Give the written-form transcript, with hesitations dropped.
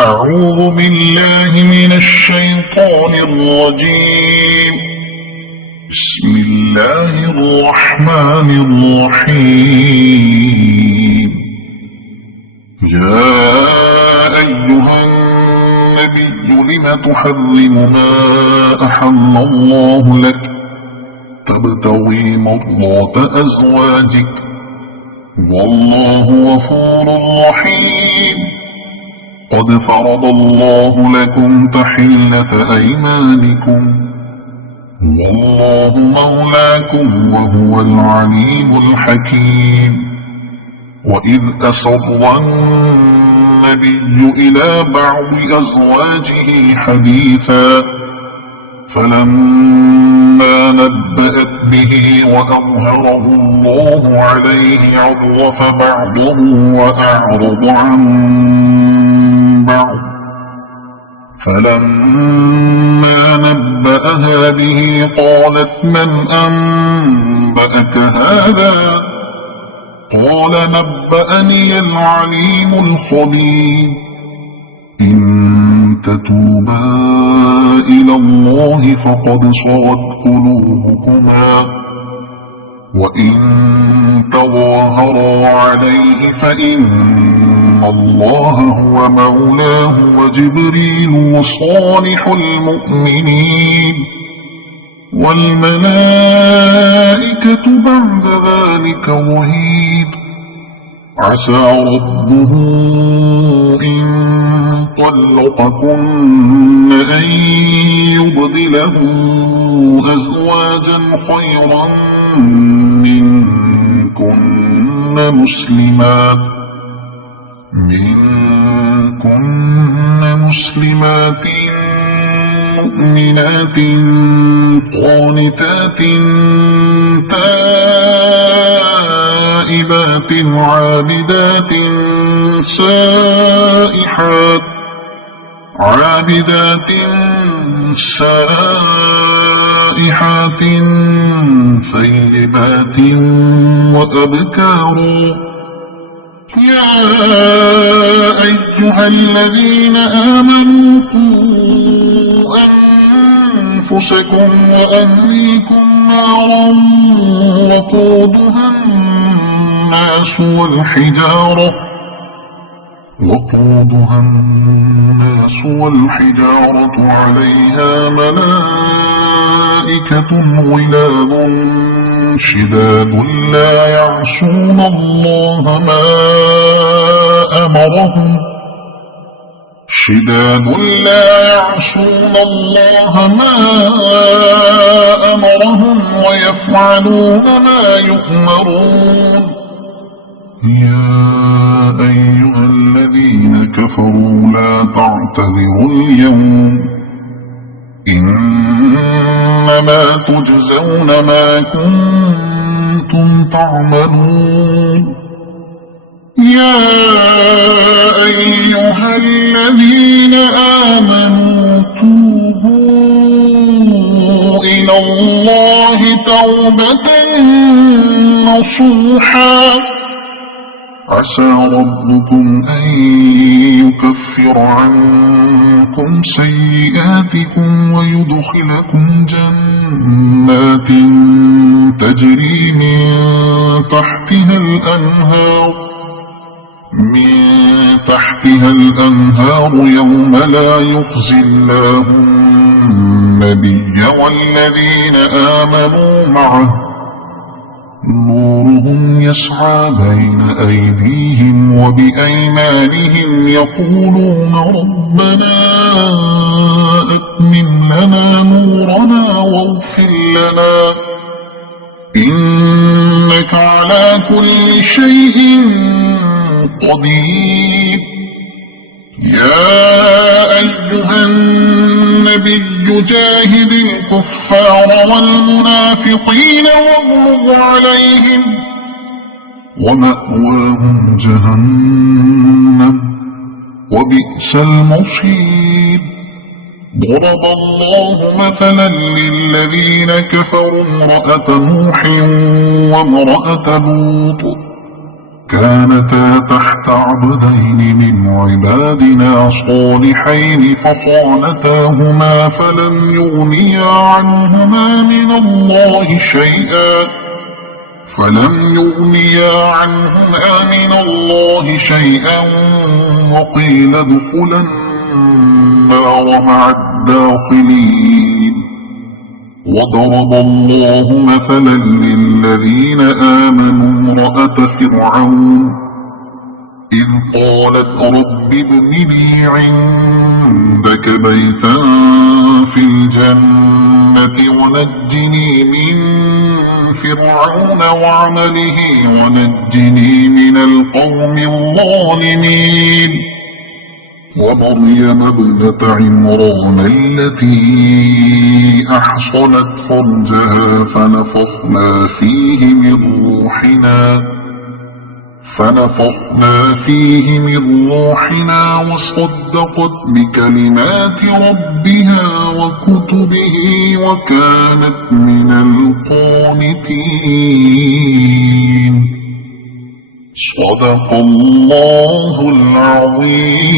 أعوذ بالله من الشيطان الرجيم. بسم الله الرحمن الرحيم. يا أيها النبي لم تحرم ما أحل الله لك تبتغي مرضات أزواجك والله غفور رحيم. قد فرض الله لكم تحلة أيمانكم والله مولاكم وهو العليم الحكيم. وإذ أسر النبي إلى بعض أزواجه حديثا فلما نبأت به وأظهره الله عليه عرف بعضه وأعرض عن بعض فلما نبأها به قالت من أنبأك هذا قال نبأني العليم الخبير. إن تتوبا إلى الله فقد صغت قلوبكما وإن تظاهرا عليه فإن الله هو مولاه وجبريل وصالح المؤمنين والملائكة بعد ذلك ظهير. عسى ربه إن طلقكن أن يبدله أزواجا خيرا منكن مسلمات مؤمنات قانتات تائبات عابدات سائحات ثيبات وأبكار. يا أيها الذين آمنوا قوا أنفسكم وأهليكم نارا وقودها الناس والحجارة عليها ملائكة غلاظ شداد لا يعصون الله ما أمرهم ويفعلون ما يؤمرون. يا أيها الذين كفروا لا تعتذروا اليوم إنما تجزون ما كنتم تعملون. يا أيها الذين آمنوا توبوا إلى الله توبة نصوحا عسى ربكم أن يكفر عنكم سيئاتكم ويدخلكم جنات تجري من تحتها الأنهار يوم لا يخزي الله النبي والذين آمنوا معه نورهم يسعى بين أيديهم وبأيمانهم يقولون ربنا أتمم لنا نورنا واغفر لنا إنك على كل شيء قدير. يا أيها النبي جاهد الكفار والمنافقين واغلظ عليهم ومأواهم جهنم وبئس المصير. ضرب الله مثلا للذين كفروا امرأة نوح وامرأة لوط كانتا تحت عبدين من عبادنا صالحين فخانتاهما فلم يغنيا عنهما من الله شيئا وقيل ادخلا النار مع الداخلين. وضرب الله مثلا للذين آمنوا امرأة فرعون إذ قالت رب ابن لي عندك بيتا في الجنة ونجني من فرعون وعمله ونجني من القوم الظالمين. ومريم ابنة عمران التي أحصنت فرجها فنفخنا فيه من روحنا وصدقت بكلمات ربها وكتبه وكانت من القانتين. صدق الله العظيم.